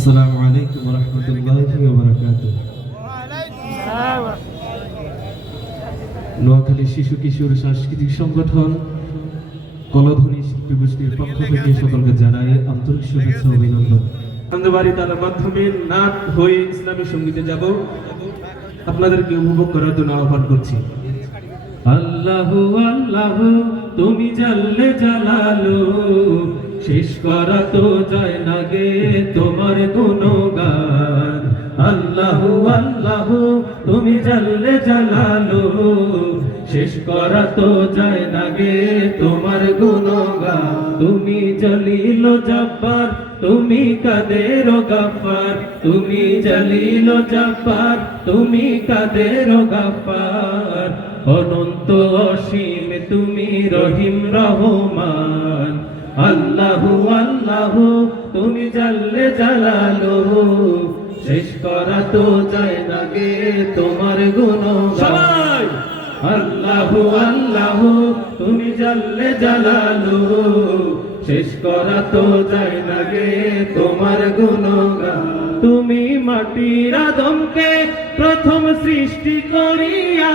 আসসালামু আলাইকুম রহমতুল্লাহি ওবারাকাতুহ। নোয়াখালী শিশু কিশোর সাংস্কৃতিক সংগঠন কলধ্বনি শিল্পী গোষ্ঠীর পক্ষ থেকে সকলকে জানাই আন্তরিক শুভেচ্ছা অভিনন্দন। আনন্দবাড়ি তার মাধ্যমে নাচ হয়ে ইসলামী সঙ্গীতে যাব। আপনাদেরকে উপভোগ করার জন্য আহ্বান করছি। আল্লাহু আল্লাহু তুমি জানলে জালালো। শেষ করা তো যায় না গে তোমার গুণগান। আল্লাহু আল্লাহু, তুমি জানলে জালালো শেষ করা তো যায় না গে তোমার গুণগান। তুমি জলিল জব্বার, তুমি কাদের গাফার তুমি জলিল জব্বার, তুমি কাদের গাফার অনন্ত অসীম তুমি রহিম রহমান। আল্লাহু আল্লাহু তুমি জাল্লে জালালো। শেষ করা তো যায় না গে তোমার গুণগান। আল্লাহু আল্লাহু তুমি জাল্লে জালালো। শেষ করা তো যায় না গে তোমার গুণগান। তুমি মাটির আদমকে প্রথম সৃষ্টি করিয়া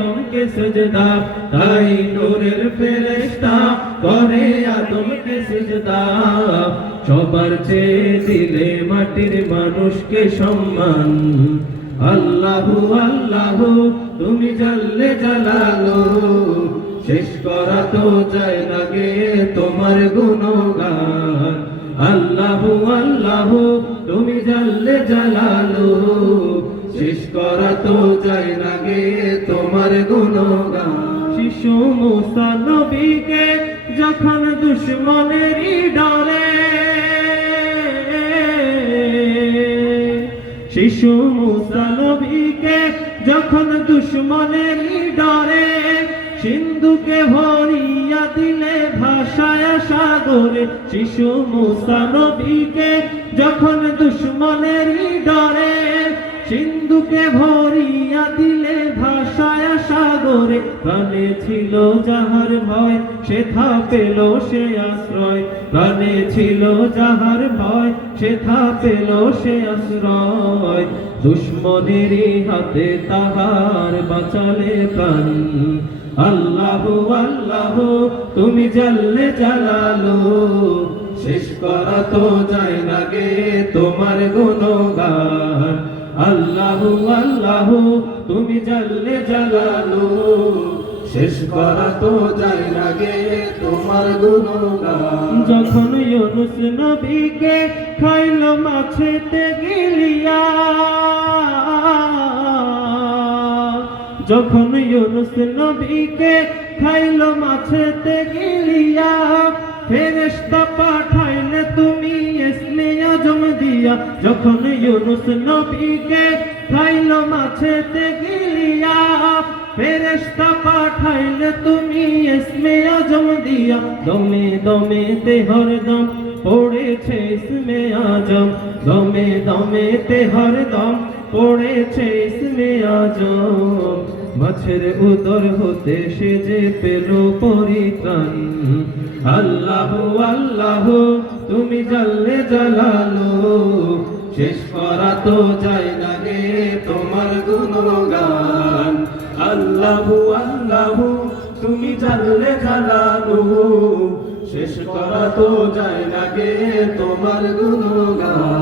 আদমকে সেজদা, তাই নূরের ফেরেশতা করে আদমকে সেজদা। সবার চেয়ে দিলে মাটির মানুষকে সম্মান। আল্লাহু আল্লাহু, তুমি জানলে জালালো। শেষ করা তো যায় না গে তোমার গুণগান। আল্লাহু আল্লাহু, তুমি জানলে জালালো। শেষ করা তো যায় না গে তোমার শিশু মুসা যখন দুশ্মনেরই ডরে শিশু মুসা যখন দুশ্মনের ডরে সিন্ধুকে ভরিয়া দিলে ভাষায় সাগরে। শিশু মুসা যখন দুশ্মনের ডরে সিন্ধুকে ভরিয়া দিলে সাগরে প্রাণে ছিল যাহার ভয় সেথা পেল সে আশ্রয়। প্রাণে ছিল যাহার ভয় সেথা পেল সে আশ্রয়। দুশ্মনেরই হাতে তাহার বাঁচালে প্রাণ। আল্লাহু আল্লাহু, তুমি জানলে জালালো। শেষ করা তো যায় না গে তোমার গুণগান। আল্লাহু আল্লাহু, তুমি জানলে জালালো শেষ করা তো যায় না গে তোমার গুণগান। যখন ইউনুস নবীকে খাইল মাছেতে গিলিয়া, যখন ইউনুস নবীকে খাইল মাছেতে গিলিয়া, ফেরেশতা ইসমে দিয়া যখন ইউনুস নবীকে খাইল মাছেতে গিলিয়া, ফেরেশতা পাঠাইলে তুমি ইসমে আজম দিয়া। দমে দমে তে হরদম পড়েছে ইসমে আজম। দমে দমে তে হরদম পড়েছে ইসমে আজম। মাছের উদর হতে সে যে পেল পরিত্রাণ। আল্লাহ আল্লাহ, তুমি জালালো। শেষ করা তো যায় না গে তোমার গুণগান। আল্লাহ আল্লাহ, তুমি জানলে খালানু শেষ করা তো যায় না গে তোমার গুণগান।